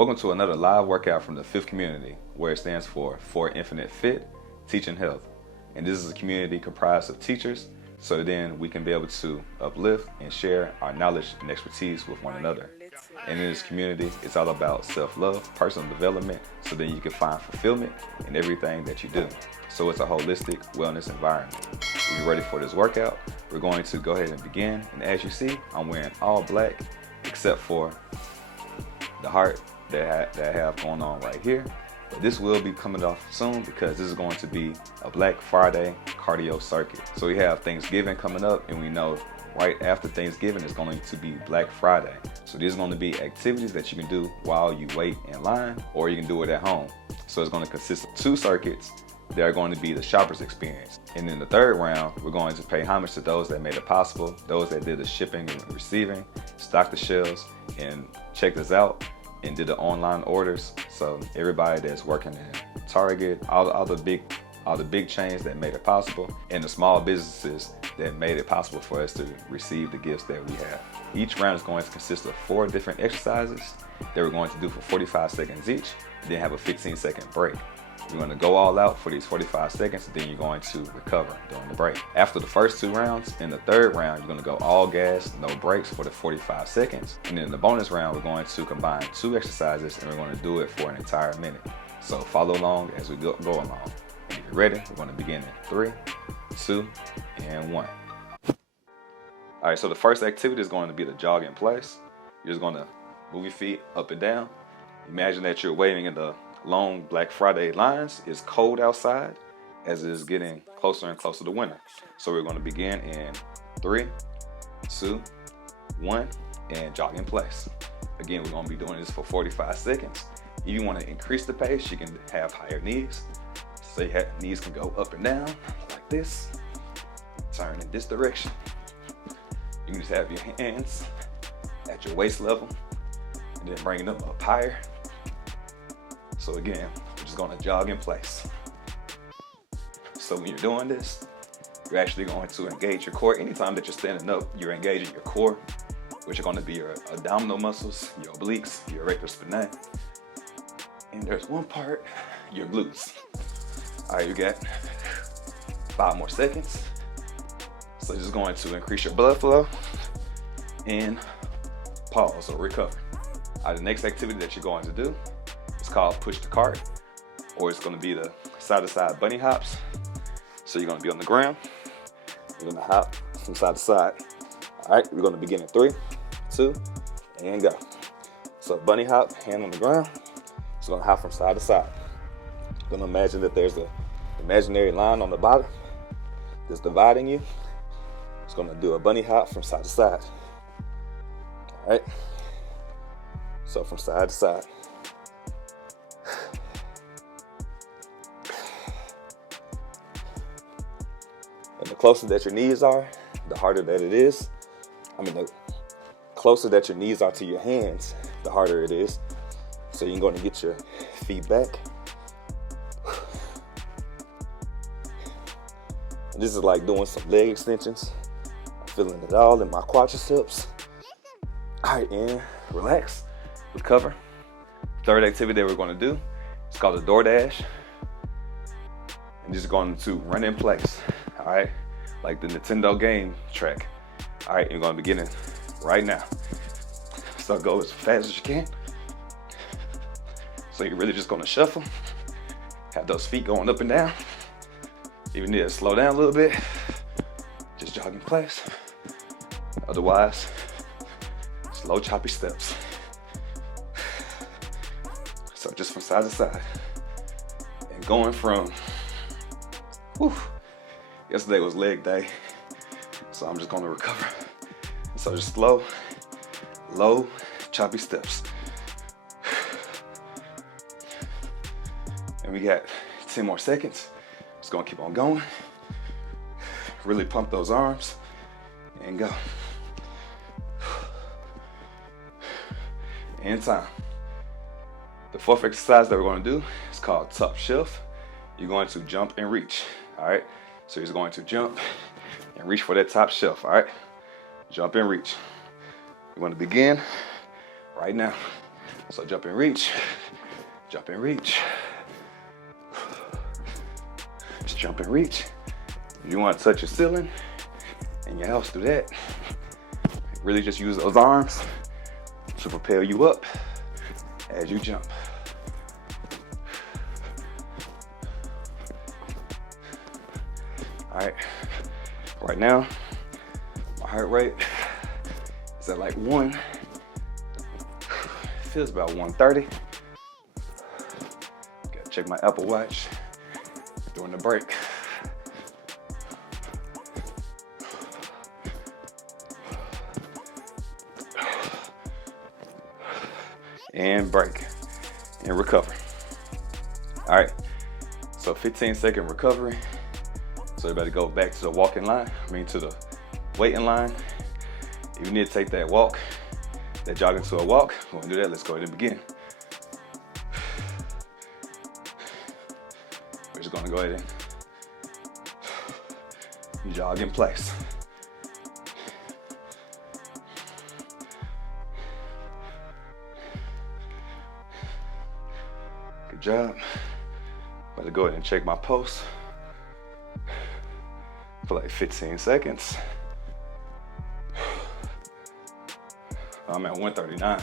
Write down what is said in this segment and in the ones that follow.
Welcome to another live workout from the fifth community, where it stands for Infinite Fit, Teaching Health. And this is a community comprised of teachers, so then we can be able to uplift and share our knowledge and expertise with one another. And in this community, it's all about self-love, personal development, so then you can find fulfillment in everything that you do. So it's a holistic wellness environment. If you're ready for this workout, we're going to go ahead and begin. And as you see, I'm wearing all black, except for the heart that I have going on right here. But this will be coming off soon because this is going to be a Black Friday cardio circuit. So we have Thanksgiving coming up, and we know right after Thanksgiving is going to be Black Friday. So these are going to be activities that you can do while you wait in line, or you can do it at home. So it's going to consist of 2 circuits that are going to be the shopper's experience. And in the third round, we're going to pay homage to those that made it possible, those that did the shipping and receiving, stocked the shelves, and checked us out, and did the online orders. So everybody that's working in Target, all the big chains that made it possible, and the small businesses that made it possible for us to receive the gifts that we have. Each round is going to consist of 4 different exercises that we're going to do for 45 seconds each, then have a 15-second break. You're going to go all out for these 45 seconds, and then you're going to recover during the break. After the first 2 rounds, in the third round, you're going to go all gas, no breaks for the 45 seconds. And then in the bonus round, we're going to combine 2 exercises, and we're going to do it for an entire minute. So follow along as we go along. And if you're ready, we're going to begin in 3, 2, and 1. All right, so the first activity is going to be the jog in place. You're just going to move your feet up and down. Imagine that you're waiting in the long Black Friday lines. It's cold outside as it is getting closer and closer to winter. So we're going to begin in 3, 2, 1, and jog in place. Again, we're going to be doing this for 45 seconds. If you want to increase the pace, you can have higher knees. So your knees can go up and down like this, turn in this direction. You can just have your hands at your waist level and then bring them up higher. So again, we're just going to jog in place. So when you're doing this, you're actually going to engage your core. Anytime that you're standing up, you're engaging your core, which are going to be your abdominal muscles, your obliques, your erector spinae. And there's one part, your glutes. All right, you got 5 more seconds. So just going to increase your blood flow and pause or recover. All right, the next activity that you're going to do, it's called push the cart, or it's going to be the side-to-side bunny hops. So you're going to be on the ground. You're going to hop from side to side. All right, we're going to begin in 3, 2, and go. So bunny hop, hand on the ground. It's going to hop from side to side. You're going to imagine that there's an imaginary line on the bottom that's dividing you. It's going to do a bunny hop from side to side. All right. So from side to side. And the closer that your knees are, the harder that it is. The closer that your knees are to your hands, the harder it is. So you're going to get your feet back. And this is like doing some leg extensions. I'm feeling it all in my quadriceps. All right, and relax, recover. Third activity that we're going to do, it's called the DoorDash. And just going to run in place. All right, like the Nintendo game track. All right, you're going to begin it right now. So go as fast as you can. So you're really just going to shuffle. Have those feet going up and down. Even need to slow down a little bit. Just jog in place. Otherwise, slow choppy steps. So just from side to side. And going from, yesterday was leg day, so I'm just going to recover. So just slow, low, choppy steps. And we got 10 more seconds. Just going to keep on going. Really pump those arms and go. And time. The fourth exercise that we're going to do is called top shelf. You're going to jump and reach. All right. So you're going to jump and reach for that top shelf. All right. Jump and reach. We're going to begin right now. So jump and reach, jump and reach. Just jump and reach. If you want to touch your ceiling in your house, do that. Really just use those arms to propel you up as you jump. All right, right now, my heart rate is at like 1. Feels about 130. Gotta check my Apple Watch during the break. And break and recover. All right, so 15-second recovery. So you better go back to the walking line, to the waiting line. If you need to take that walk, that jog into a walk, we're gonna do that. Let's go ahead and begin. We're just gonna go ahead and jog in place. Good job. About to go ahead and check my pulse for like 15 seconds. I'm at 139.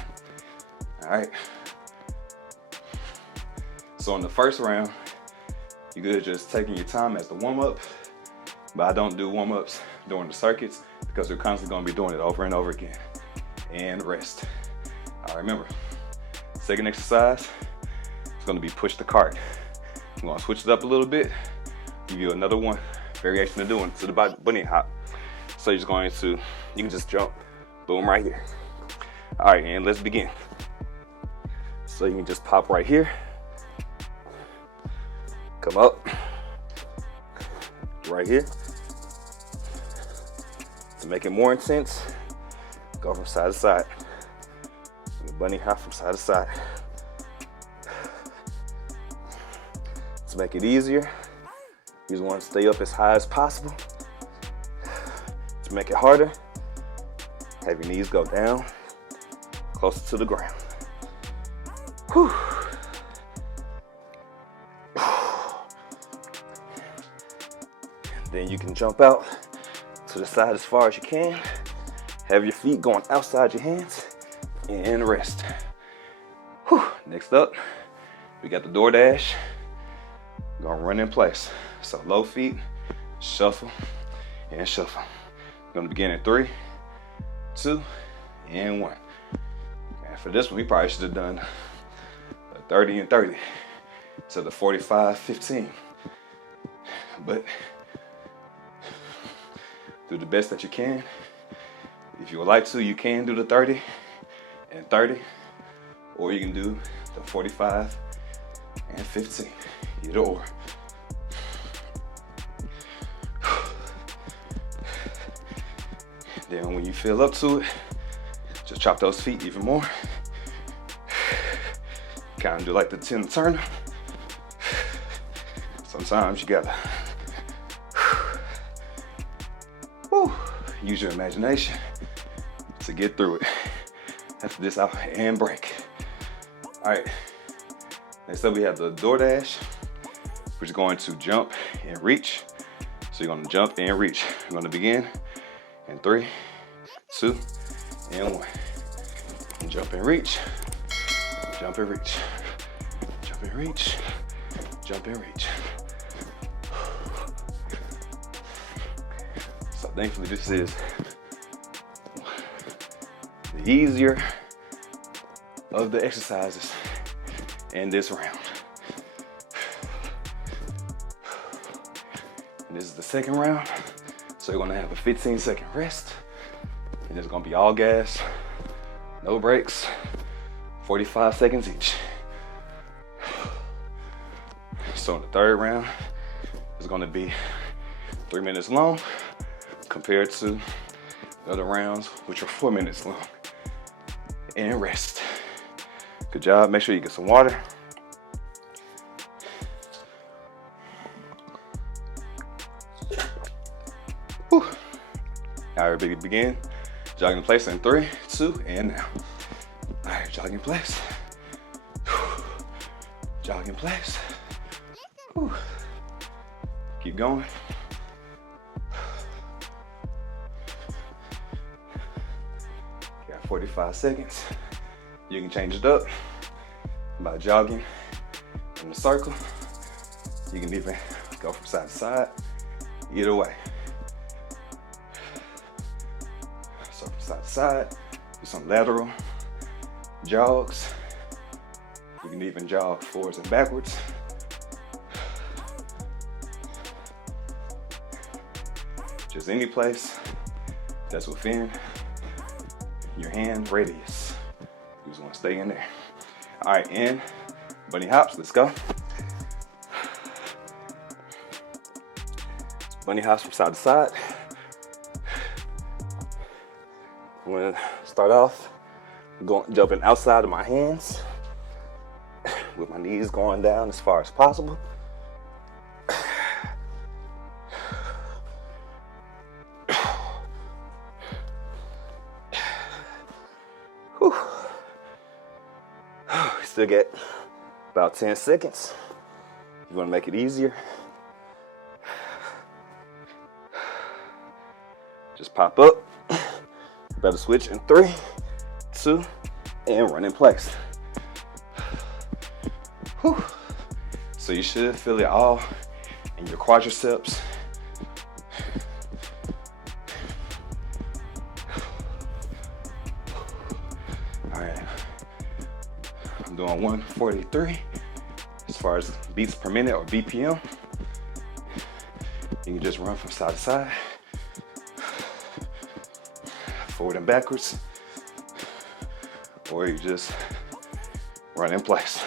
All right. So in the first round, you good just taking your time as the warm-up, but I don't do warm-ups during the circuits because we're constantly gonna be doing it over and over again. And rest. All right, remember, second exercise is gonna be push the cart. I'm gonna switch it up a little bit, give you another one, variation of doing to the bunny hop. So you're just going to, you can just jump, boom, right here. All right, and let's begin. So you can just pop right here, come up, right here. To make it more intense, go from side to side. Bunny hop from side to side. To make it easier, you just want to stay up as high as possible. To make it harder, have your knees go down, closer to the ground. Whew. Then you can jump out to the side as far as you can. Have your feet going outside your hands and rest. Whew. Next up, we got the door dash. We're gonna run in place. So low feet, shuffle, and shuffle. We're gonna begin in 3, 2, and 1. And for this one, we probably should have done a 30 and 30 to the 45, 15. But do the best that you can. If you would like to, you can do the 30 and 30, or you can do the 45 and 15, either or. Then when you feel up to it, just chop those feet even more. Kind of do like the 10 turner. Sometimes you gotta use your imagination to get through it. After this, out and break. All right, next up we have the door dash, which is going to jump and reach. So you're gonna jump and reach. I'm gonna begin in 3, 2, and 1. Jump and reach, jump and reach, jump and reach, jump and reach. So thankfully this is the easier of the exercises in this round. And this is the second round. So you're gonna have a 15-second rest. And it's gonna be all gas, no breaks, 45 seconds each. So in the third round, it's gonna be 3 minutes long compared to the other rounds, which are 4 minutes long. And rest. Good job. Make sure you get some water. Whew. All right, begin. Jogging in place in 3, 2, and now. All right, jogging in place. Jog in place. Whew. Keep going. Got 45 seconds. You can change it up by jogging in a circle. You can even go from side to side. Either way. So from side to side, do some lateral jogs. You can even jog forwards and backwards. Just any place that's within your hand radius. You just want to stay in there. All right, and bunny hops, let's go. Bunny hops from side to side. I'm gonna start off jumping outside of my hands with my knees going down as far as possible. Whew. Still get about 10 seconds. You want to make it easier, just pop up. Better switch in 3, 2, and run in place. Whew. So you should feel it all in your quadriceps. All right, I'm doing 143 as far as beats per minute or BPM. You can just run from side to side, forward and backwards, or you just run in place.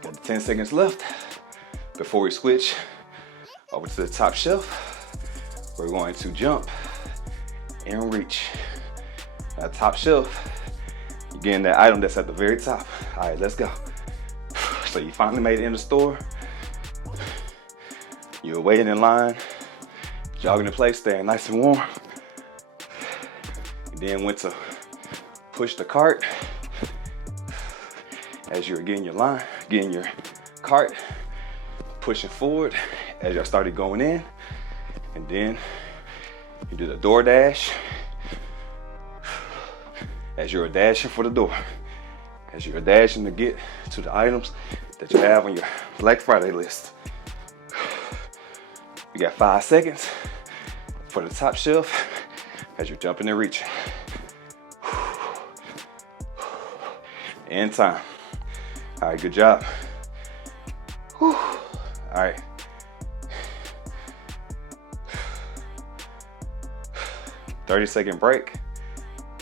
Got the 10 seconds left before we switch over to the top shelf. We're going to jump and reach. At top shelf, you're getting that item that's at the very top. All right, let's go. So you finally made it in the store. You're waiting in line, jogging in place, staying nice and warm. You then went to push the cart as you're getting your cart, pushing forward as you started going in. And then you did a door dash as you're dashing for the door, as you're dashing to get to the items that you have on your Black Friday list. You got 5 seconds for the top shelf as you're jumping and reaching. And time. All right, good job. Whew. All right. "30-second break.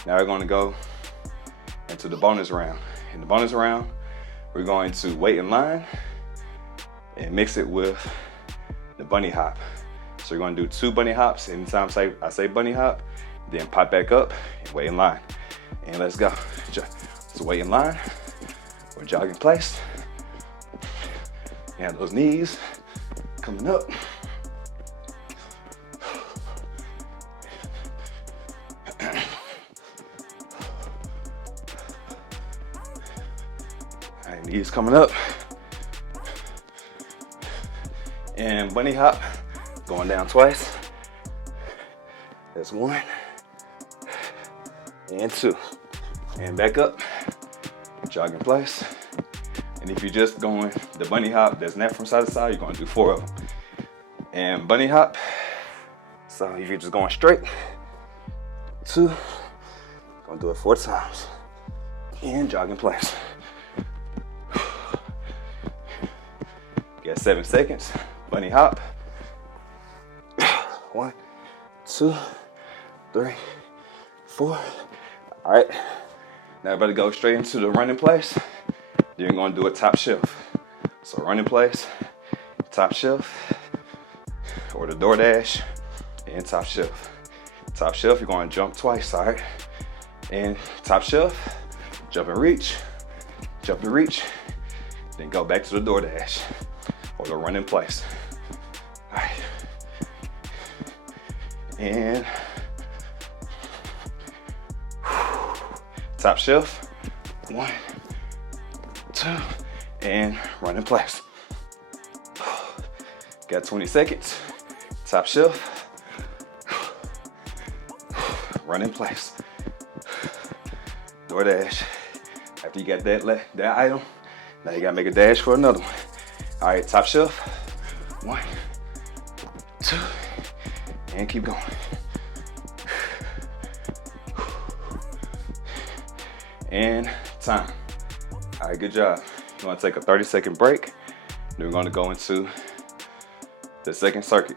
Now we're going to go into the bonus round. In the bonus round, we're going to wait in line and mix it with the bunny hop. So you're going to do 2 bunny hops. Anytime I say bunny hop, then pop back up and wait in line. And let's go. So wait in line or jog in place. And those knees coming up. All right, knees coming up. And bunny hop, going down twice. That's 1 and 2. And back up, jog in place. And if you're just going the bunny hop, that's not from side to side, you're gonna do 4 of them. And bunny hop, so if you're just going straight, 2, gonna do it 4 times. And jog in place. Got 7 seconds, bunny hop. 1, 2, 3, 4. All right, now everybody go straight into the running place. Then you're gonna do a top shelf. So running place, top shelf, or the door dash, and top shelf. Top shelf, you're gonna jump twice, all right? And top shelf, jump and reach, then go back to the door dash, or the running place. All right. And top shelf, 1, 2, and run in place. Got 20 seconds. Top shelf. Run in place. Door dash. After you got that item, now you gotta make a dash for another one. All right, top shelf. 1, 2, and keep going. And time. All right, good job. You're gonna take a 30-second break. Then we're gonna go into the second circuit.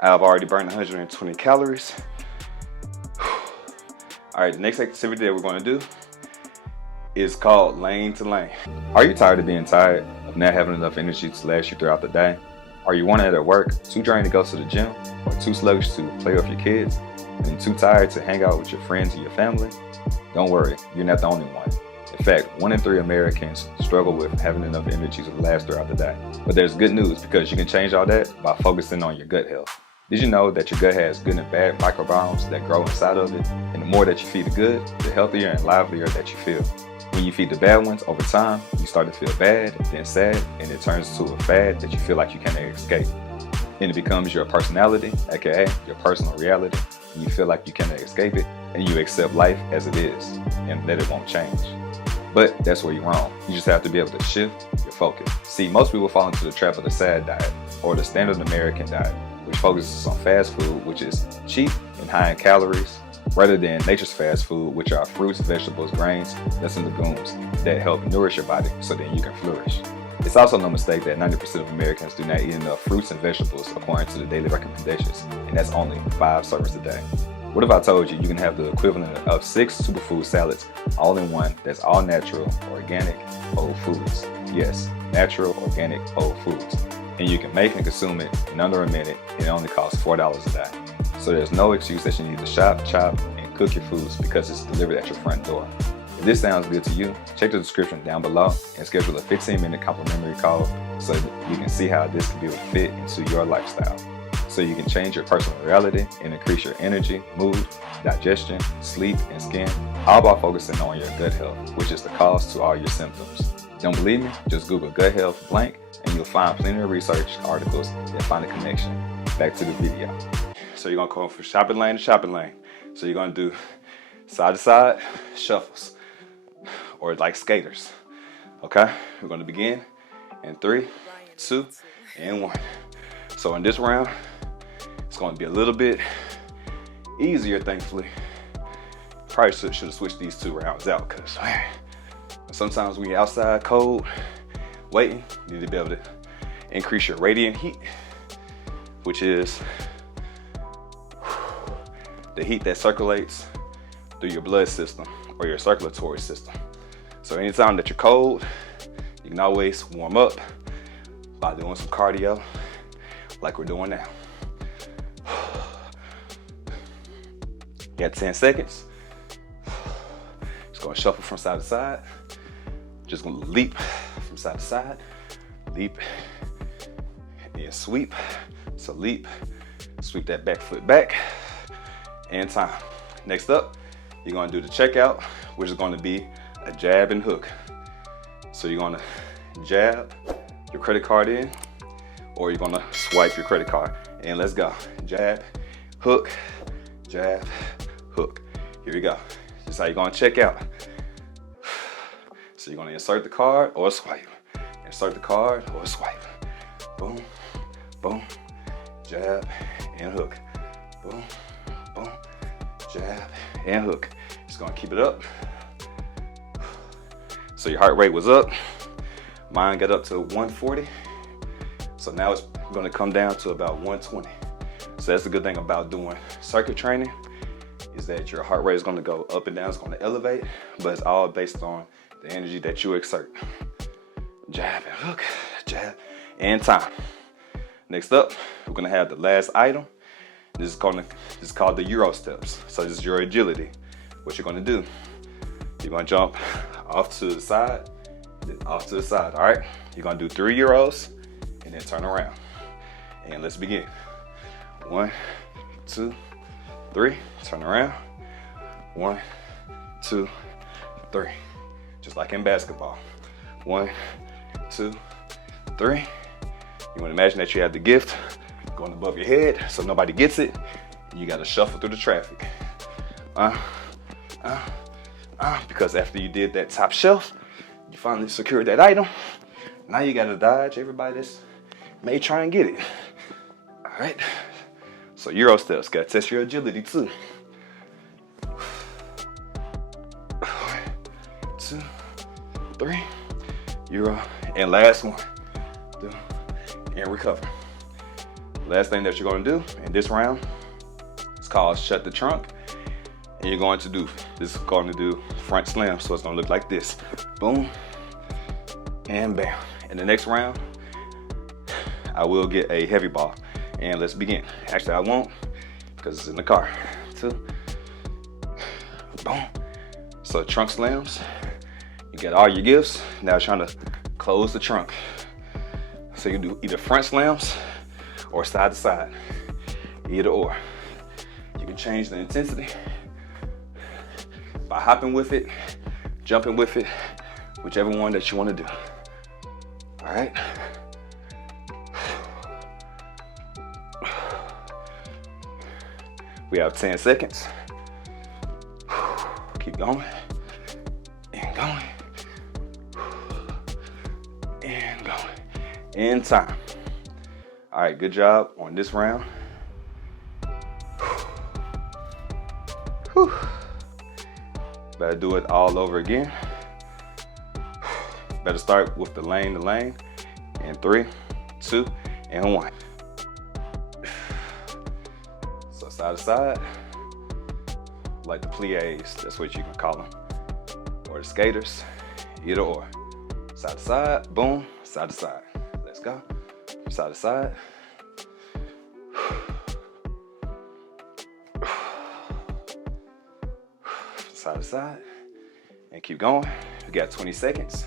I've already burned 120 calories. All right, the next activity that we're gonna do is called lane to lane. Are you tired of being tired, of not having enough energy to last you throughout the day? Are you one at work, too drained to go to the gym, or too sluggish to play with your kids, and too tired to hang out with your friends and your family? Don't worry, you're not the only one. In fact, 1 in 3 Americans struggle with having enough energy to last throughout the day. But there's good news, because you can change all that by focusing on your gut health. Did you know that your gut has good and bad microbiomes that grow inside of it? And the more that you feed the good, the healthier and livelier that you feel. When you feed the bad ones, over time, you start to feel bad, then sad, and it turns into a fad that you feel like you can't escape. And it becomes your personality, aka your personal reality, and you feel like you cannot escape it, and you accept life as it is, and that it won't change. But that's where you're wrong. You just have to be able to shift your focus. See, most people fall into the trap of the SAD diet, or the standard American diet, which focuses on fast food, which is cheap and high in calories, rather than nature's fast food, which are fruits, vegetables, grains, nuts, and legumes that help nourish your body so that you can flourish. It's also no mistake that 90% of Americans do not eat enough fruits and vegetables according to the daily recommendations, and that's only 5 servings a day. What if I told you you can have the equivalent of 6 superfood salads all in one that's all natural, organic, whole foods? Yes, natural, organic, whole foods. And you can make and consume it in under a minute, and it only costs $4 a day. So there's no excuse that you need to shop, chop, and cook your foods because it's delivered at your front door. If this sounds good to you, check the description down below and schedule a 15-minute complimentary call so that you can see how this can be able to fit into your lifestyle. So you can change your personal reality and increase your energy, mood, digestion, sleep, and skin, all by focusing on your gut health, which is the cause to all your symptoms. Don't believe me? Just Google gut health blank and you'll find plenty of research articles that find a connection. Back to the video. So you're gonna go from shopping lane to shopping lane. So you're gonna do side to side shuffles, or like skaters. Okay, we're gonna begin in 3, 2, and 1. So in this round, it's gonna be a little bit easier, thankfully. Probably should have switched these 2 rounds out, because sometimes when you're outside cold, waiting, you need to be able to increase your radiant heat, which is the heat that circulates through your blood system or your circulatory system. So anytime that you're cold, you can always warm up by doing some cardio like we're doing now. You got 10 seconds. Just gonna shuffle from side to side. Just gonna leap from side to side. Leap, and then sweep. So leap, sweep that back foot back, and time. Next up, you're gonna do the checkout, which is gonna be a jab and hook. So you're gonna jab your credit card in, or you're gonna swipe your credit card. And let's go. Jab, hook, jab, hook. Here we go. This is how you're gonna check out. So you're gonna insert the card or swipe. Insert the card or swipe. Boom, boom, jab, and hook. Boom, boom, jab, and hook. Just gonna keep it up. So your heart rate was up. Mine got up to 140. So now it's gonna come down to about 120. So that's the good thing about doing circuit training, is that your heart rate is gonna go up and down, it's gonna elevate, but it's all based on the energy that you exert. Jab and hook, jab, and time. Next up, we're gonna have the last item. This is called the Euro steps. So this is your agility. What you're gonna do, you're gonna jump off to the side, then off to the side, all right? You're gonna do 3 Euros, and then turn around. And let's begin. 1, 2, 3, turn around. 1, 2, 3. Just like in basketball. 1, 2, 3. You want to imagine that you have the gift going above your head so nobody gets it. You got to shuffle through the traffic. Because after you did that top shelf, you finally secured that item. Now you got to dodge everybody that's may try and get it. All right. So Euro steps, got to test your agility too. 1, 2, 3. Euro. And last one. And recover. Last thing that you're going to do in this round is called shut the trunk. And you're going to do, this is going to do front slam. So it's going to look like this. Boom. And bam. In the next round, I will get a heavy ball. And let's begin. Actually, I won't because it's in the car. 2. Boom. So trunk slams. You get all your gifts. Now trying to close the trunk. So you can do either front slams or side to side. Either or. You can change the intensity by hopping with it, jumping with it, whichever one that you want to do. All right. We have 10 seconds. Keep going and going and going. In time. All right, good job on this round. Whew. Better do it all over again. Better start with the lane to lane. And 3, 2, and 1. So side to side, like the plies, that's what you can call them. Or the skaters, either or. Side to side, boom, side to side. Let's go. Side to side. Side to side. And keep going. We got 20 seconds.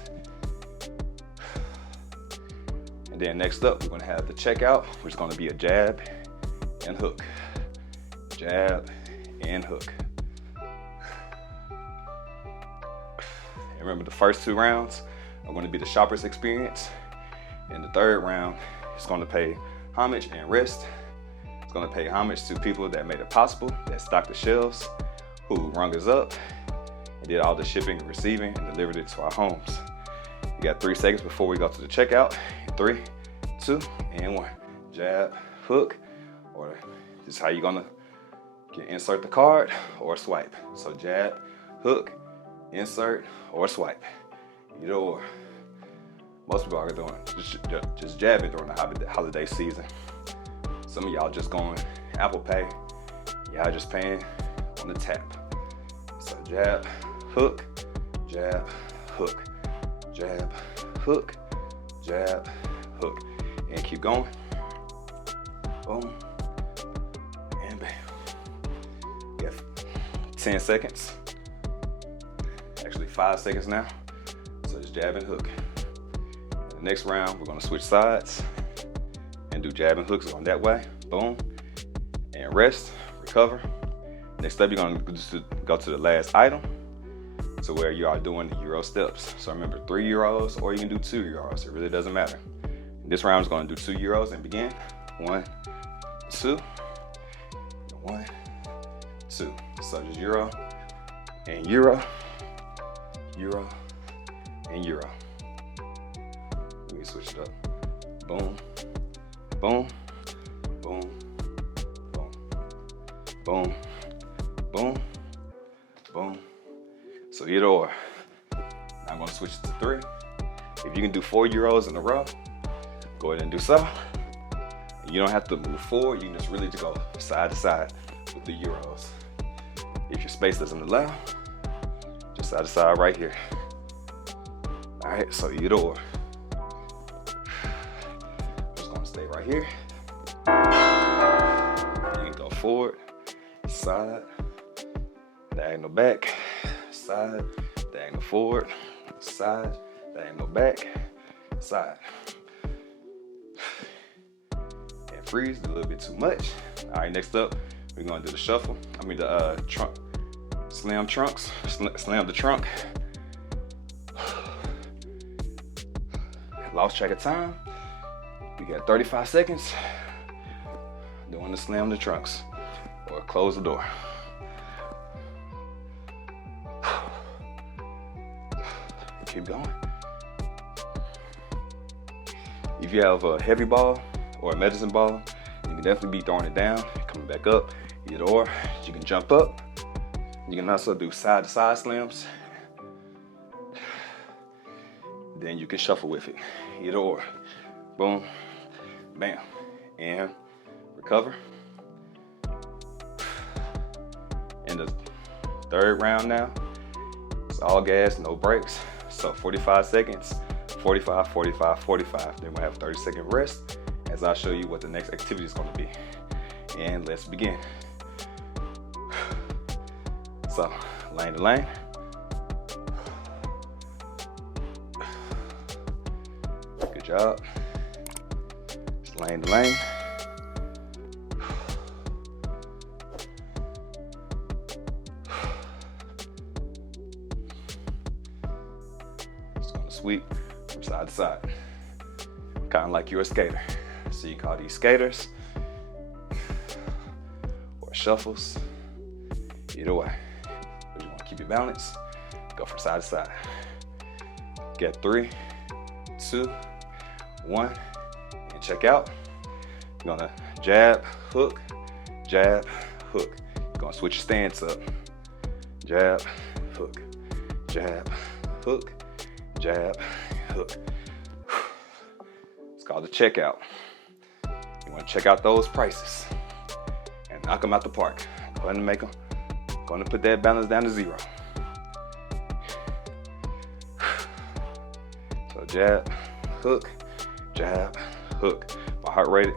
And then next up, we're going to have the checkout, which is going to be a jab and hook. Jab and hook. And remember, the first 2 rounds are going to be the shopper's experience. And the third round is going to pay homage and rest. It's going to pay homage to people that made it possible, that stocked the shelves, who rung us up, and did all the shipping and receiving and delivered it to our homes. You got 3 seconds before we go to the checkout. 3, 2, and 1. Jab, hook, or this is how you're gonna insert the card or swipe. So jab, hook, insert, or swipe. Either or. Most people are doing just jabbing during the holiday season. Some of y'all just going Apple Pay. Y'all just paying on the tap. So jab, hook, jab, hook, jab, hook, jab, hook. And keep going. Boom. And bam. You got 10 seconds. Actually 5 seconds now. So it's jab and hook. In the next round, we're gonna switch sides and do jab and hooks on that way. Boom. And rest, recover. Next up, you're gonna go to the last item, to where you are doing the Euro steps. So remember, 3 Euros, or you can do 2 Euros. It really doesn't matter. This round is gonna do 2 Euros and begin. 1, 2, 1, 2. So just Euro, and Euro, Euro, and Euro. Let me switch it up. Boom, boom, boom, boom, boom, boom, boom. So either or. Now I'm gonna switch it to 3. If you can do 4 Euros in a row, go ahead and do so. You don't have to move forward. You can just really just go side to side with the Euros. If your space doesn't allow, just side to side right here. All right, so either or. Just gonna stay right here. You can go forward, side, diagonal back, side, diagonal forward, side, diagonal back, side. And freeze, do a little bit too much. All right, next up, we're gonna do the shuffle. The trunk, slam trunks, slam the trunk. lost track of time. We got 35 seconds. Doing the slam the trunks or close the door. Keep going. If you have a heavy ball or a medicine ball, you can definitely be throwing it down, coming back up. Either or, you can jump up. You can also do side to side slams. Then you can shuffle with it. Either or. Boom, bam, and recover. In the third round now, it's all gas, no brakes. So 45 seconds, 45, 45, 45. Then we'll have a 30-second rest as I show you what the next activity is going to be. And let's begin. So, lane to lane. Good job. Just lane to lane. Just gonna sweep from side to side. Kind of like you're a skater. So you call these skaters or shuffles. Either way. You want to keep your balance, go from side to side. Get 3, 2, 1, and check out. You're gonna jab, hook, jab, hook. You're gonna switch your stance up. Jab, hook, jab, hook, jab, hook. It's called the checkout. You want to check out those prices and knock them out the park. Go ahead and make them. Going to put that balance down to 0. So jab, hook, jab, hook. My heart rate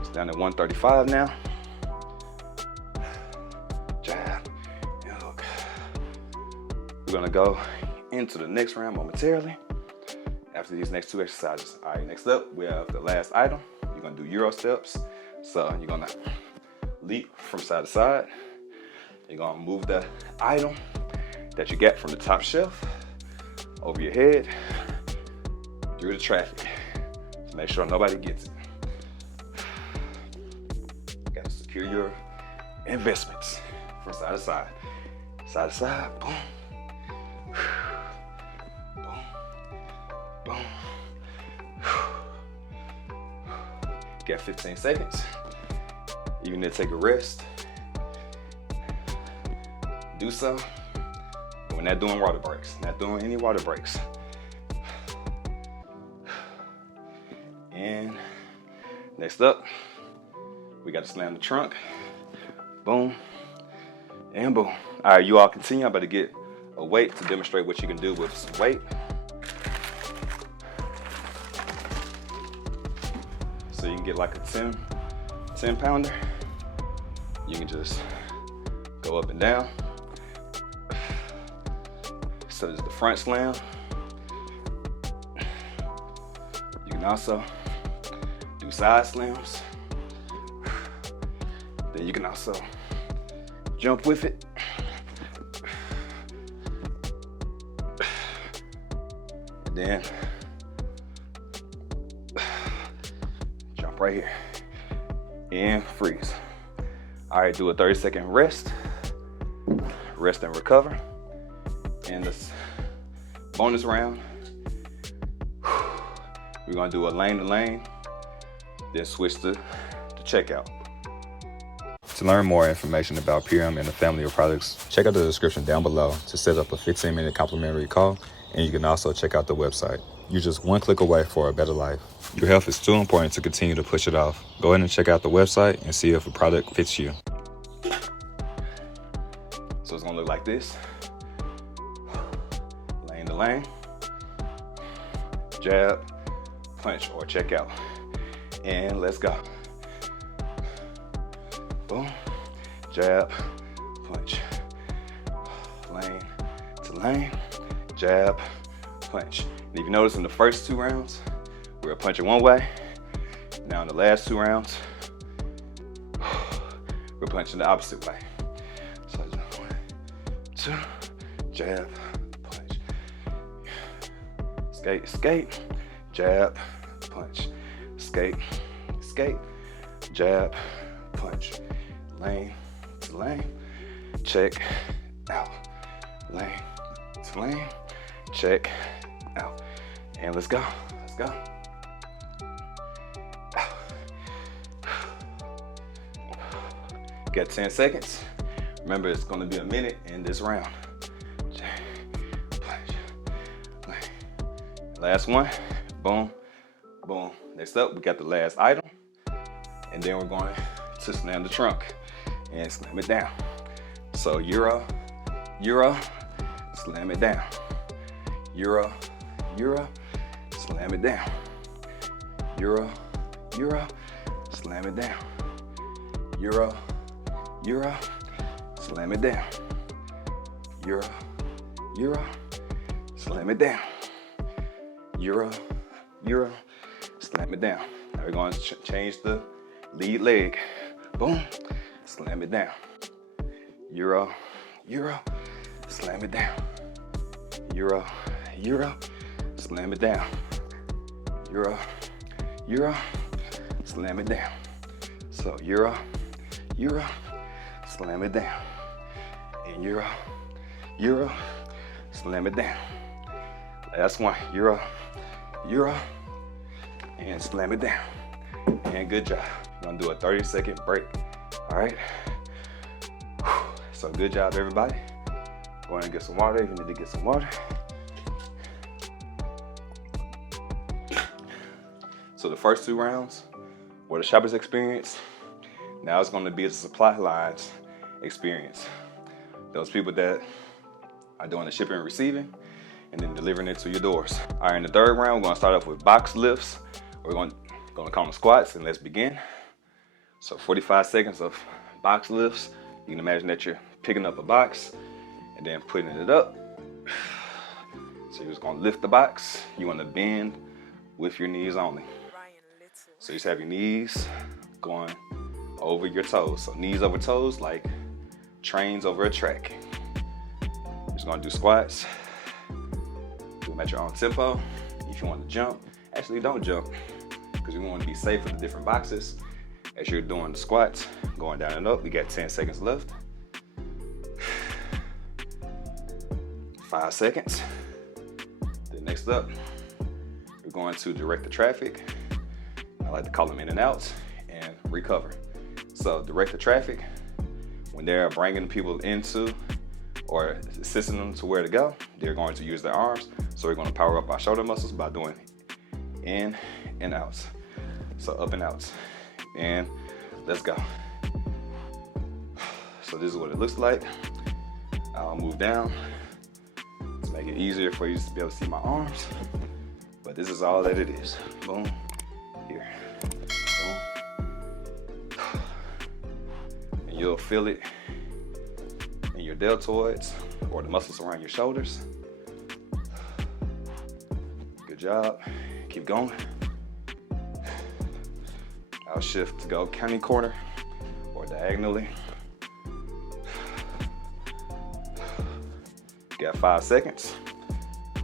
is down at 135 now. Jab and hook. We're going to go into the next round momentarily after these next 2 exercises. All right, next up, we have the last item. You're going to do Euro steps. So you're going to leap from side to side. You're gonna move the item that you get from the top shelf over your head through the traffic to make sure nobody gets it. Gotta secure your investments from side to side. Side to side, boom. Boom. Boom. Got 15 seconds. You need to take a rest. Do so, but we're not doing water breaks. Not doing any water breaks. And next up, we got to slam the trunk. Boom, and boom. All right, you all continue. I'm about to get a weight to demonstrate what you can do with some weight. So you can get like a 10 pounder. You can just go up and down. So there's the front slam. You can also do side slams. Then you can also jump with it. And then jump right here and freeze. All right, do a 30-second rest. Rest and recover. And this bonus round, we're gonna do a lane to lane, then switch to checkout. To learn more information about Purium and the family of products, check out the description down below to set up a 15-minute complimentary call, and you can also check out the website. You're just one click away for a better life. Your health is too important to continue to push it off. Go ahead and check out the website and see if a product fits you. So it's gonna look like this. Lane to lane, jab, punch, or check out. And let's go. Boom, jab, punch. Lane to lane, jab, punch. And if you notice in the first 2 rounds, we were punching one way. Now in the last 2 rounds, we're punching the opposite way. So 1, 2, jab, punch. Skate, skate, jab, punch, escape, escape, jab, punch, lane to lane, check, out, lane to lane, check, out, and let's go, let's go. Got 10 seconds. Remember, it's gonna be a minute in this round. Last one, boom, boom. Next up, we got the last item, and then we're going to slam the trunk and slam it down. So euro, euro, slam it down. Euro, euro, slam it down. Euro, euro, slam it down. Euro, euro, slam it down. Euro, euro, slam it down. Euro, euro, slam it down. Now we're going to change the lead leg. Boom, slam it down. Euro, euro, slam it down. Euro, euro, slam it down. Euro, euro, slam it down. So euro, euro, slam it down. And euro, euro, slam it down. Last one, euro, euro, and slam it down. And good job. You're gonna do a 30-second break. All right. So good job, everybody. Go ahead and get some water if you need to get some water. So the first 2 rounds were the shopper's experience. Now it's gonna be the supply lines experience. Those people that are doing the shipping and receiving and then delivering it to your doors. All right, in the third round, we're gonna start off with box lifts. We're gonna call them squats, and let's begin. So 45 seconds of box lifts. You can imagine that you're picking up a box and then putting it up. So you're just gonna lift the box. You wanna bend with your knees only. So you just have your knees going over your toes. So knees over toes, like trains over a track. You're just gonna do squats. Do them at your own tempo. If you want to jump, actually don't jump, because you want to be safe with the different boxes as you're doing the squats, going down and up. We got 10 seconds left. 5 seconds. Then next up, we're going to direct the traffic. I like to call them in and outs and recover. So direct the traffic, when they're bringing people into or assisting them to where to go, they're going to use their arms. So we're going to power up our shoulder muscles by doing in and outs. So up and outs. And let's go. So this is what it looks like. I'll move down to make it easier for you to be able to see my arms. But this is all that it is. Boom, here, boom. And you'll feel it in your deltoids or the muscles around your shoulders. Good job. Keep going. I'll shift to go county corner or diagonally. Got 5 seconds.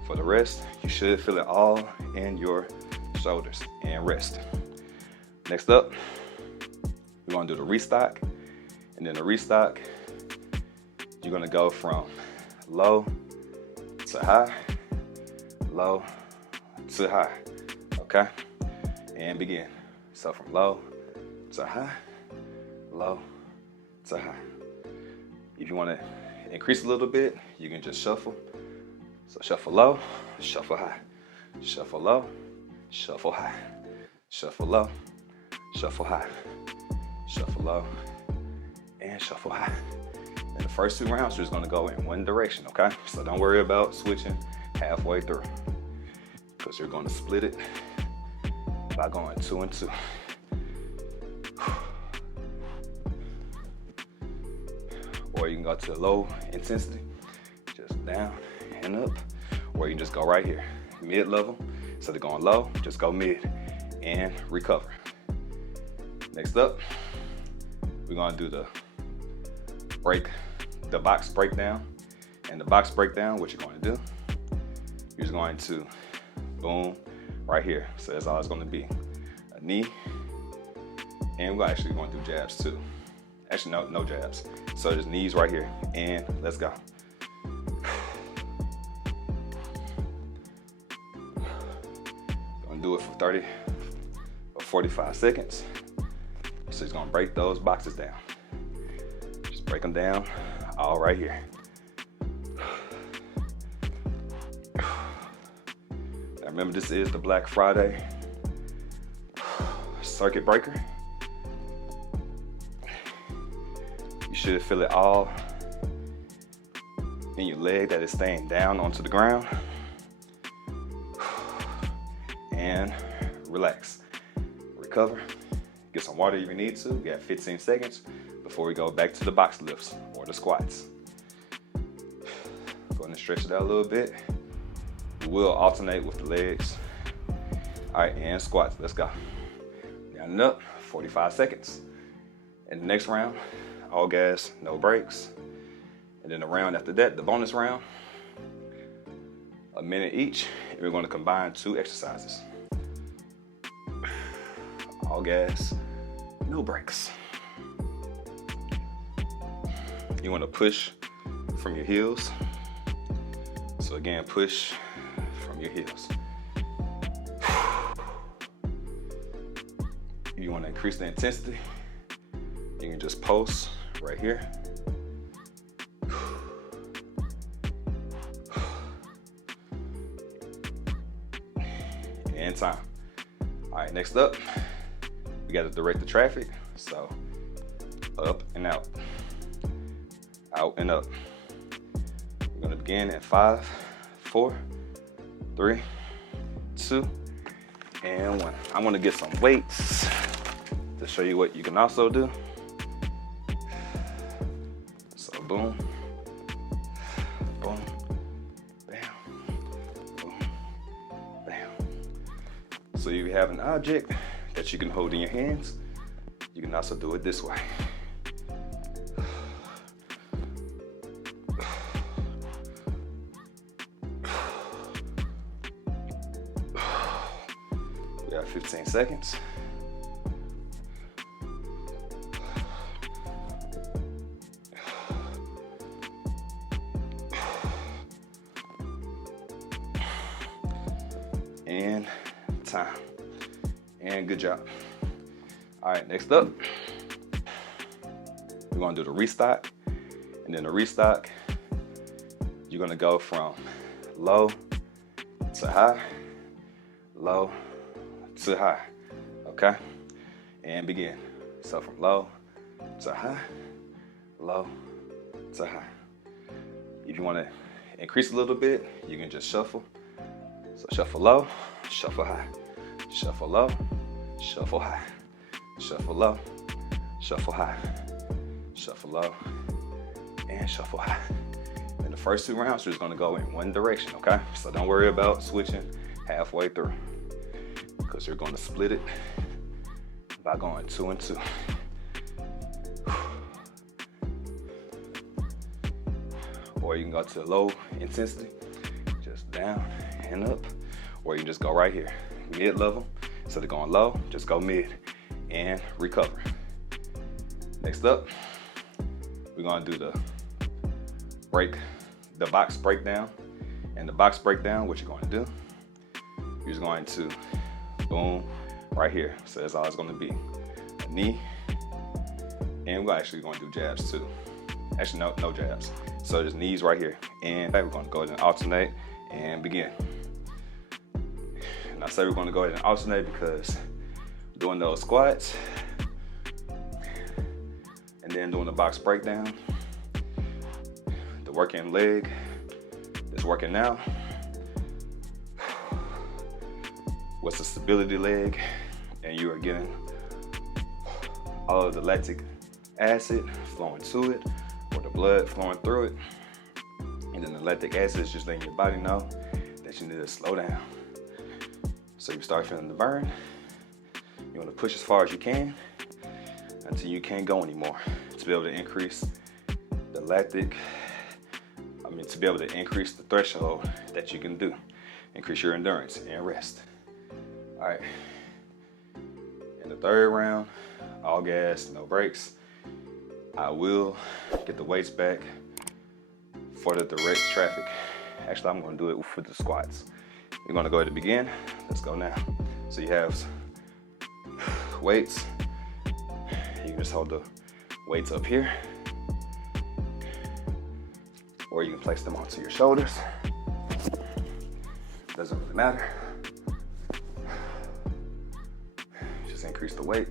For the rest, you should feel it all in your shoulders, and rest. Next up, we're gonna do the restock. And then the restock, you're gonna go from low to high, low to high, okay? And begin. So from low to high, low to high. If you wanna increase a little bit, you can just shuffle. So shuffle low, shuffle high, shuffle low, shuffle high, shuffle low, shuffle high, shuffle low, and shuffle high. And the first 2 rounds, you're just gonna go in one direction, okay? So don't worry about switching halfway through, because you're gonna split it by going 2 and 2. Or you can go to low intensity, just down and up, or you can just go right here, mid-level. Instead of going low, just go mid and recover. Next up, we're gonna do the box breakdown. And the box breakdown, what you're going to do, you're just going to boom, right here. So that's all it's gonna be. A knee, and we're actually going to do jabs too. Actually, no jabs. So just knees right here, and let's go. Gonna do it for 30 or 45 seconds. So he's gonna break those boxes down. Just break them down, all right here. Now remember, this is the Black Friday circuit breaker. You should feel it all in your leg that is staying down onto the ground. And relax, recover, get some water if you need to. We got 15 seconds before we go back to the box lifts or the squats. Go ahead and stretch it out a little bit. We will alternate with the legs. All right, and squats, let's go. Down and up, 45 seconds. And the next round, all gas, no brakes. And then the round after that, the bonus round, a minute each, and we're going to combine 2 exercises. All gas, no brakes. You want to push from your heels. So again, push from your heels. If you want to increase the intensity, you can just pulse right here. And time. All right, next up, we got to direct the traffic. So up and out, out and up. We're gonna begin at 5, 4, 3, 2, and 1. I'm gonna get some weights to show you what you can also do. So boom, boom, bam, boom, bam. So you have an object that you can hold in your hands. You can also do it this way. We got 15 seconds. And time. And good job. All right, next up, we're gonna do the restock. And then the restock, you're gonna go from low to high, low to high, okay? And begin. So from low to high, low to high. If you wanna increase a little bit, you can just shuffle. So shuffle low, shuffle high, shuffle low, shuffle high, shuffle low, shuffle high, shuffle low, and shuffle high. In the first 2 rounds, you're just gonna go in one direction, okay? So don't worry about switching halfway through, because you're gonna split it by going 2 and 2. Or you can go to low intensity, just down and up, or you can just go right here, mid-level. So they're going low, just go mid and recover. Next up, we're gonna do the box breakdown. And the box breakdown, what you're going to do, you're just going to boom right here. So that's all it's going to be. A knee, and we're actually going to do jabs too. Actually, no jabs. So just knees right here, and we're going to go ahead and alternate and begin. And I say we're going to go ahead and alternate because doing those squats and then doing the box breakdown, the working leg is working now. What's the stability leg? And you are getting all of the lactic acid flowing to it, or the blood flowing through it. And then the lactic acid is just letting your body know that you need to slow down. So you start feeling the burn. You want to push as far as you can until you can't go anymore, to be able to increase the to be able to increase the threshold that you can do, increase your endurance and rest. All right. In the third round, all gas, no brakes. I will get the weights back for the direct traffic. Actually, I'm gonna do it for the squats. We're gonna go ahead and begin. Let's go now. So you have weights. You can just hold the weights up here, or you can place them onto your shoulders. Doesn't really matter. Just increase the weight.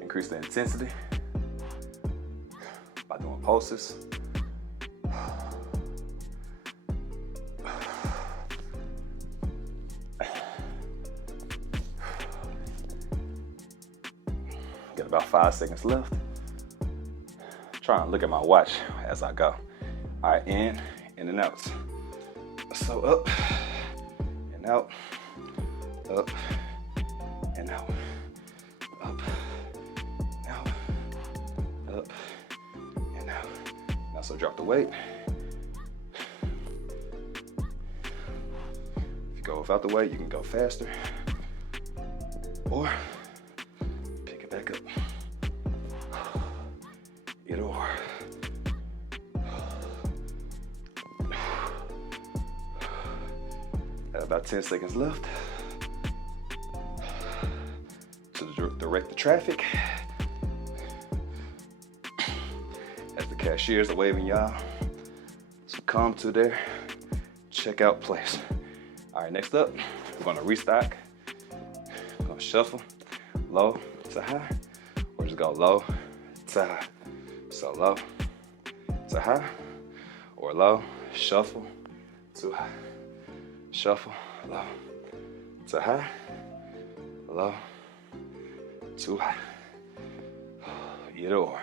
Increase the intensity by doing pulses. Got about 5 seconds left. Try and look at my watch as I go. All right, in and out. So up and out, up and out, up, out, up and out. Now, so drop the weight. If you go without the weight, you can go faster, or pick it back up. Either or. About 10 seconds left to direct the traffic as the cashiers are waving y'all to come to their checkout place. All right, next up, we're gonna restock. We're gonna shuffle low to high, or just go low to high. So low to high, or low, shuffle to high. Shuffle, low to high, low to high. Either or.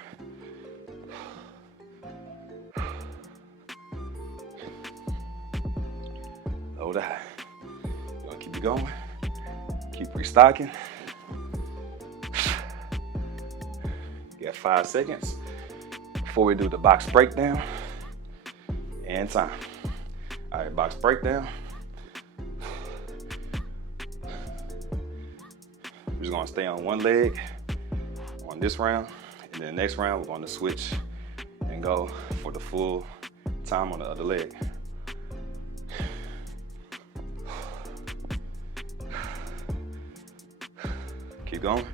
Low to high. You wanna keep it going? Keep restocking. You got 5 seconds before we do the box breakdown and time. All right, box breakdown. We're just gonna stay on one leg on this round, and then the next round we're gonna switch and go for the full time on the other leg. Keep going.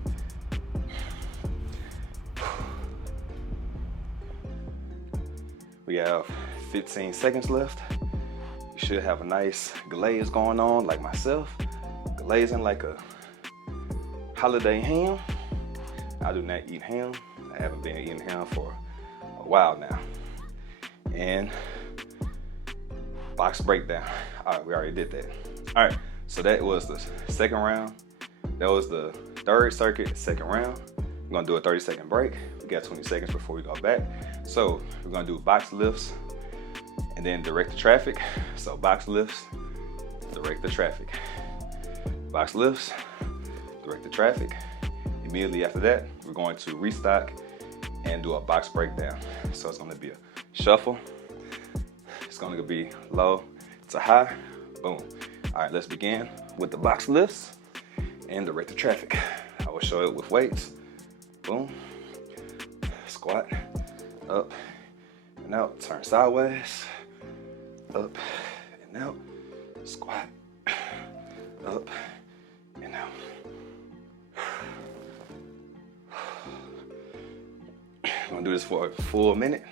We have 15 seconds left. You should have a nice glaze going on like myself, glazing like a holiday ham. I do not eat ham. I haven't been eating ham for a while now. And box breakdown. All right, we already did that. All right, so that was the second round. That was the third circuit, second round. We're gonna do a 30-second break. We got 20 seconds before we go back. So we're gonna do box lifts and then direct the traffic. So box lifts, direct the traffic. Box lifts, direct the traffic. Immediately after that, we're going to restock and do a box breakdown. So it's gonna be a shuffle. It's gonna be low to high, boom. All right, let's begin with the box lifts and direct the traffic. I will show it with weights. Boom, squat, up and out, turn sideways, up and out, squat, up and out. I'm gonna do this for a full minute.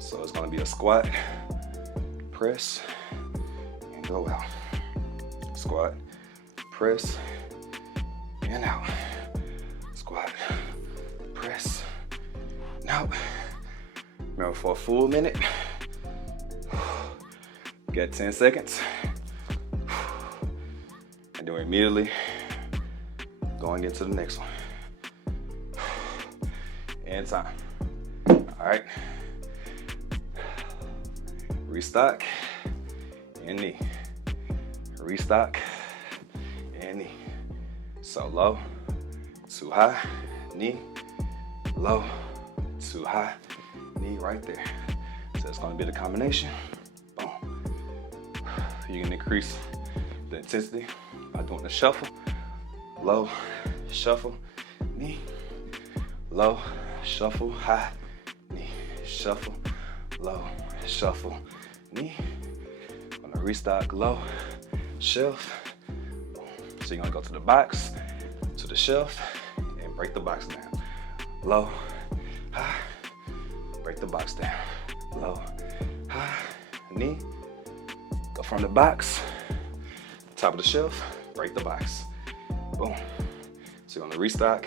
So it's gonna be a squat, press, and go out. Squat, press, and out. Squat, press, and out. Remember, for a full minute, you got 10 seconds. And then we're immediately going into the next one. And time. All right. Restock and knee. Restock and knee. So low to high, knee, low to high, knee right there. So that's gonna be the combination. Boom. You can increase the intensity by doing the shuffle. Low, shuffle, knee. Low, shuffle, high, knee. Shuffle, low, shuffle, knee. On the restock, low, shelf. So you're gonna go to the box, to the shelf, and break the box down. Low, high, break the box down. Low, high, knee. Go from the box, top of the shelf, break the box. Boom. So you're gonna restock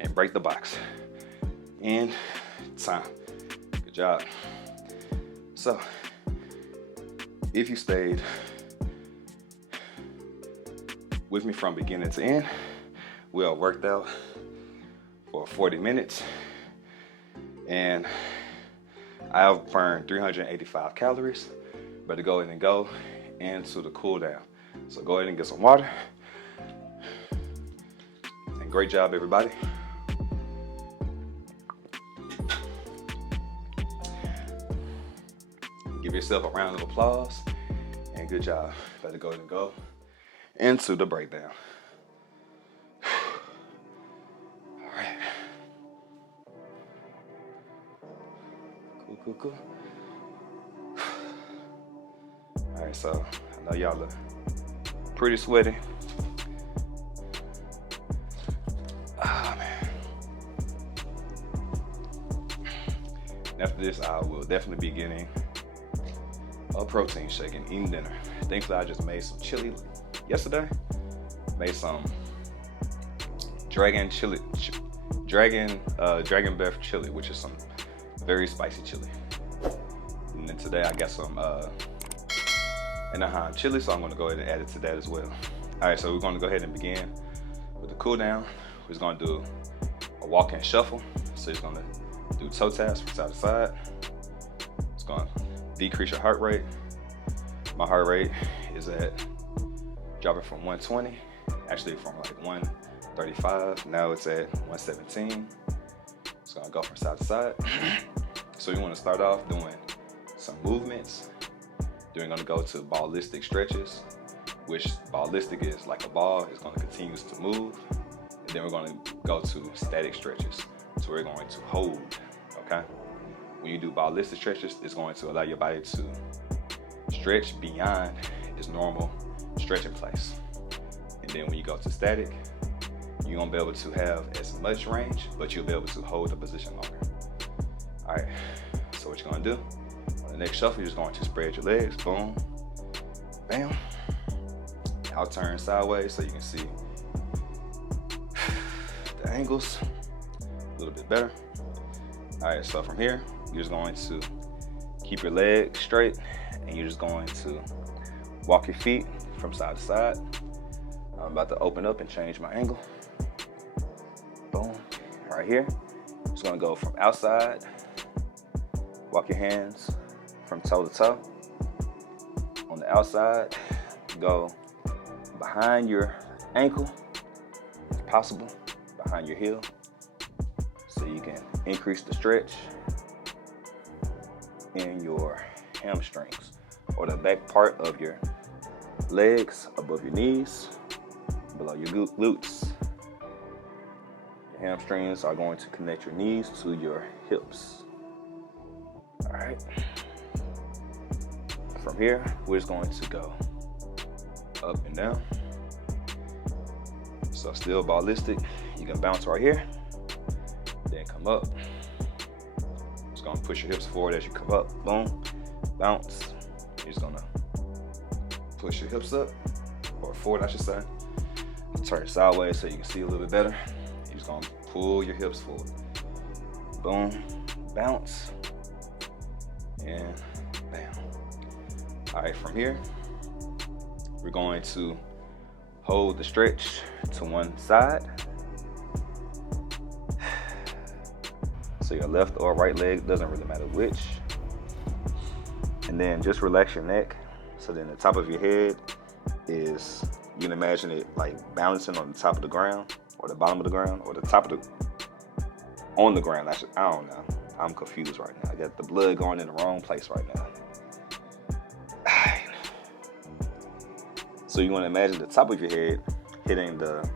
and break the box. And time. Good job. So, if you stayed with me from beginning to end, we all worked out for 40 minutes. And I have burned 385 calories. Better go ahead and go into the cool down. So go ahead and get some water. And great job, everybody. Give yourself a round of applause. And good job. Better go ahead and go into the breakdown. All right. Cool. All right, so I know y'all look pretty sweaty. Ah, man. And after this, I will definitely be getting a protein shake and eating dinner. Thankfully, I just made some chili yesterday. Made some dragon breath chili, which is some very spicy chili. And then today I got some Anaheim chili, so I'm gonna go ahead and add it to that as well. All right, so we're gonna go ahead and begin with the cool down. We're just gonna do a walk and shuffle. So you're gonna do toe taps from side to side. It's gonna decrease your heart rate. My heart rate is at dropping from 120, actually from like 135. Now it's at 117. It's gonna go from side to side. So you wanna start off doing some movements. Then we're gonna go to ballistic stretches, which ballistic is like a ball, it's gonna continue to move. And then we're gonna go to static stretches. So we're going to hold, okay? When you do ballistic stretches, it's going to allow your body to stretch beyond its normal stretching place. And then when you go to static, you won't be able to have as much range, but you'll be able to hold the position longer. All right, so what you're gonna do, on the next shuffle, you're just going to spread your legs, boom, bam. I'll turn sideways so you can see the angles a little bit better. All right, so from here, you're just going to keep your legs straight and you're just going to walk your feet from side to side. I'm about to open up and change my angle. Boom, right here. Just gonna go from outside, walk your hands from toe to toe. On the outside, go behind your ankle, if possible, behind your heel, so you can increase the stretch in your hamstrings or the back part of your legs, above your knees, below your glutes. Your hamstrings are going to connect your knees to your hips. All right. From here, we're just going to go up and down. So still ballistic. You can bounce right here, then come up. Just gonna push your hips forward as you come up. Boom, bounce. You're just gonna push your hips up, or forward I should say. Turn sideways so you can see a little bit better. You're just gonna pull your hips forward. Boom, bounce, and bam. All right, from here, we're going to hold the stretch to one side. So your left or right leg, doesn't really matter which. And then just relax your neck. So then the top of your head is, you can imagine it like balancing on the top of the ground, or the bottom of the ground, or the top of the, on the ground. I don't know I'm confused right now. I got the blood going in the wrong place right now. So you want to imagine the top of your head hitting the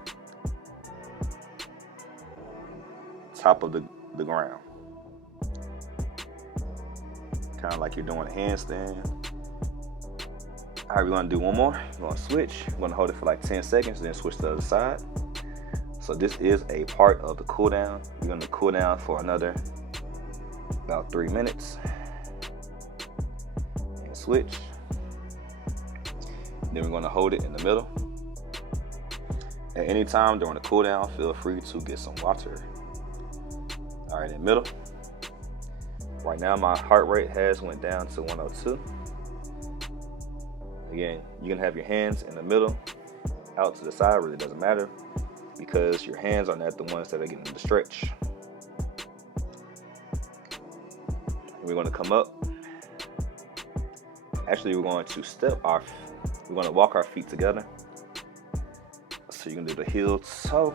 top of the ground. Kind of like you're doing a handstand. All right, we're going to do one more. We're going to switch. We're going to hold it for like 10 seconds, then switch to the other side. So this is a part of the cool down. We're going to cool down for another about 3 minutes. And switch. Then we're going to hold it in the middle. At any time during the cool down, feel free to get some water. All right, in the middle. Right now, my heart rate has went down to 102. Again, you can have your hands in the middle, out to the side, really doesn't matter, because your hands are not the ones that are getting the stretch. We're going to come up. Actually, we're going to we're going to walk our feet together. So you can do the heel toe.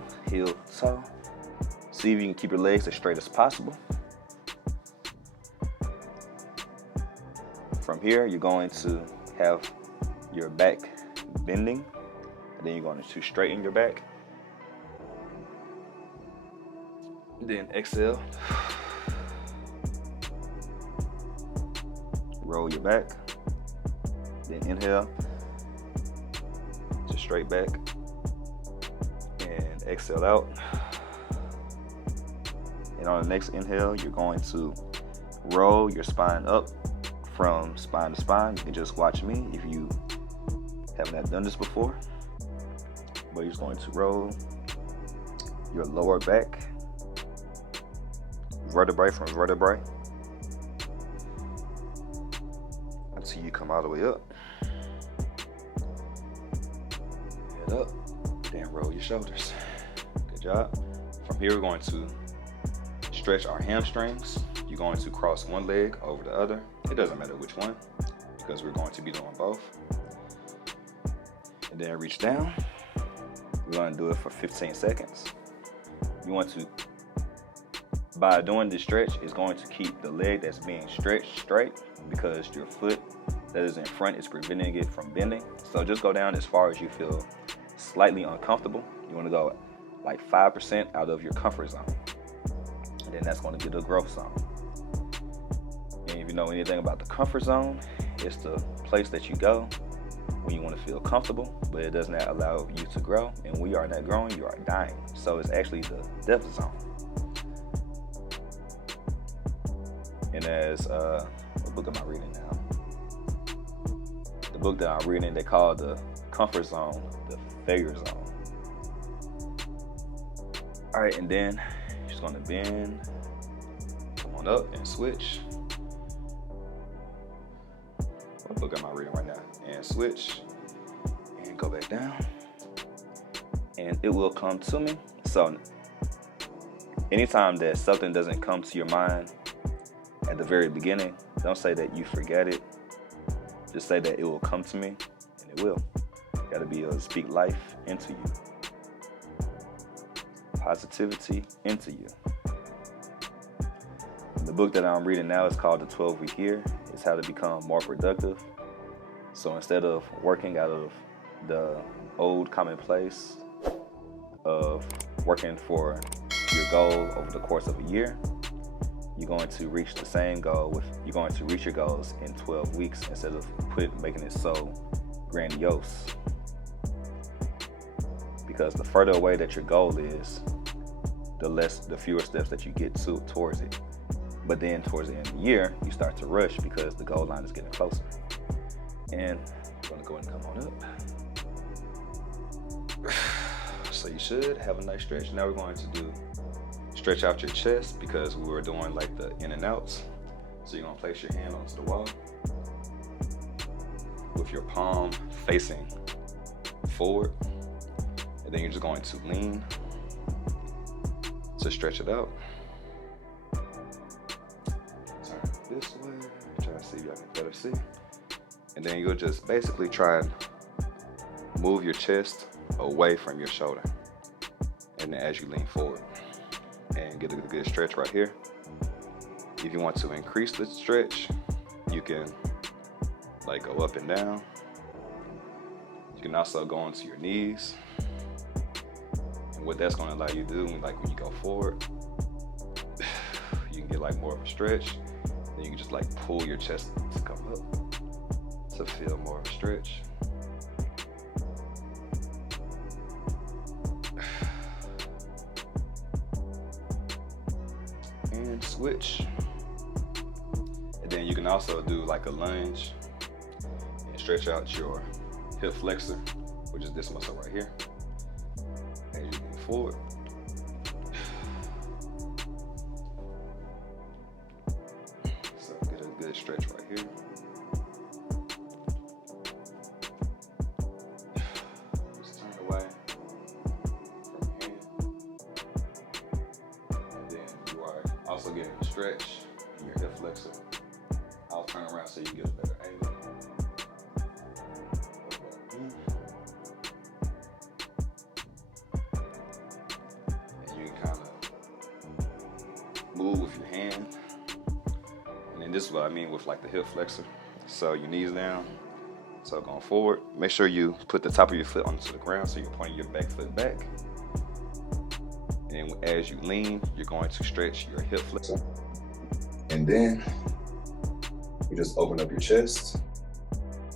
See if you can keep your legs as straight as possible. From here, you're going to have your back bending, and then you're going to straighten your back. Then exhale. Roll your back. Then inhale. Just straight back. And exhale out. And on the next inhale, you're going to roll your spine up from spine to spine. You can just watch me if you haven't done this before. But you're just going to roll your lower back, vertebrae from vertebrae, until you come all the way up. Head up, then roll your shoulders. Good job. From here, we're going to stretch our hamstrings. You're going to cross one leg over the other. It doesn't matter which one, because we're going to be doing both. And then reach down. We're going to do it for 15 seconds. You want to, by doing this stretch, it's going to keep the leg that's being stretched straight, because your foot that is in front is preventing it from bending. So just go down as far as you feel slightly uncomfortable. You want to go like 5% out of your comfort zone. And then that's going to be the growth zone. And if you know anything about the comfort zone, it's the place that you go when you want to feel comfortable, but it does not allow you to grow. And when you are not growing, you are dying. So it's actually the death zone. And as what book am I reading now? The book that I'm reading, they call the comfort zone the failure zone. All right, and then you're just going to bend, come on up and switch. What book am I reading right now? And switch and go back down, and it will come to me. So anytime that something doesn't come to your mind at the very beginning, don't say that you forget it. Just say that it will come to me, and it will. You gotta be able to speak life into you, positivity into you. The book that I'm reading now is called The 12-Week Year. It's how to become more productive. So instead of working out of the old commonplace of working for your goal over the course of a year, you're going to reach the same goal you're going to reach your goals in 12 weeks instead of making it so grandiose. Because the further away that your goal is, the fewer steps that you get towards it. But then towards the end of the year, you start to rush because the goal line is getting closer. And I'm going to go ahead and come on up. So you should have a nice stretch. Now we're going to stretch out your chest, because we were doing like the in and outs. So you're going to place your hand onto the wall with your palm facing forward. And then you're just going to lean to stretch it out. Turn this way, try to see if y'all can better see. And then you'll just basically try and move your chest away from your shoulder. And then as you lean forward, and get a good stretch right here. If you want to increase the stretch, you can like go up and down. You can also go onto your knees. And what that's gonna allow you to do, like when you go forward, you can get like more of a stretch. Then you can just like pull your chest to come up to feel more of a stretch. And switch. And then you can also do like a lunge and stretch out your hip flexor, which is this muscle right here, as you move forward. So get a good stretch right here. Just turn away from your hand. And then you are also getting a stretch in your hip flexor. I'll turn around so you get a better angle. Move with your hand, and then this is what I mean with like the hip flexor. So your knees down, so going forward, make sure you put the top of your foot onto the ground so you're pointing your back foot back, and as you lean, you're going to stretch your hip flexor, and then you just open up your chest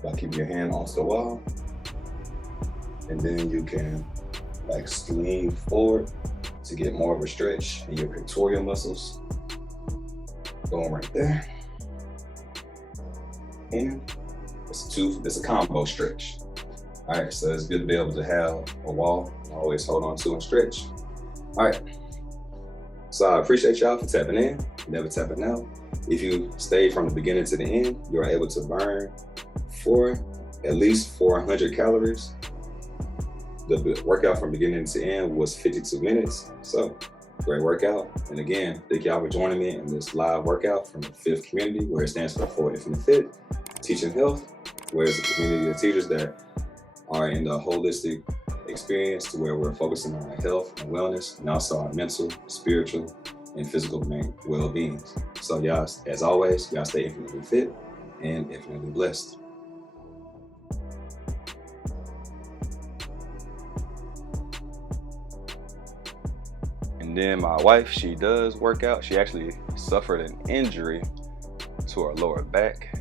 by keeping your hand onto the wall, and then you can like lean forward to get more of a stretch in your pectoral muscles. Going right there. And it's a combo stretch. All right, so it's good to be able to have a wall and always hold on to and stretch. All right, so I appreciate y'all for tapping in, never tapping out. If you stay from the beginning to the end, you're able to burn at least 400 calories. The workout from beginning to end was 52 minutes. So great workout. And again, thank y'all for joining me in this live workout from the fifth community, where it stands for Infinite Fit, Teaching Health, where it's a community of teachers that are in the holistic experience to where we're focusing on our health and wellness, and also our mental, spiritual, and physical well-being. So y'all, as always, y'all stay infinitely fit and infinitely blessed. And then my wife, she does work out. She actually suffered an injury to her lower back.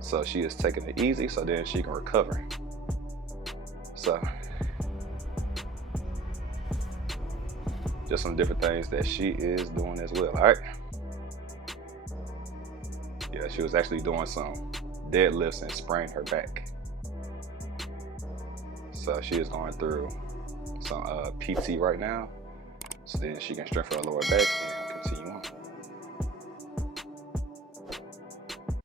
So she is taking it easy so then she can recover. So just some different things that she is doing as well, all right? Yeah, she was actually doing some deadlifts and sprained her back. So she is going through some PT right now, so then she can strengthen her lower back and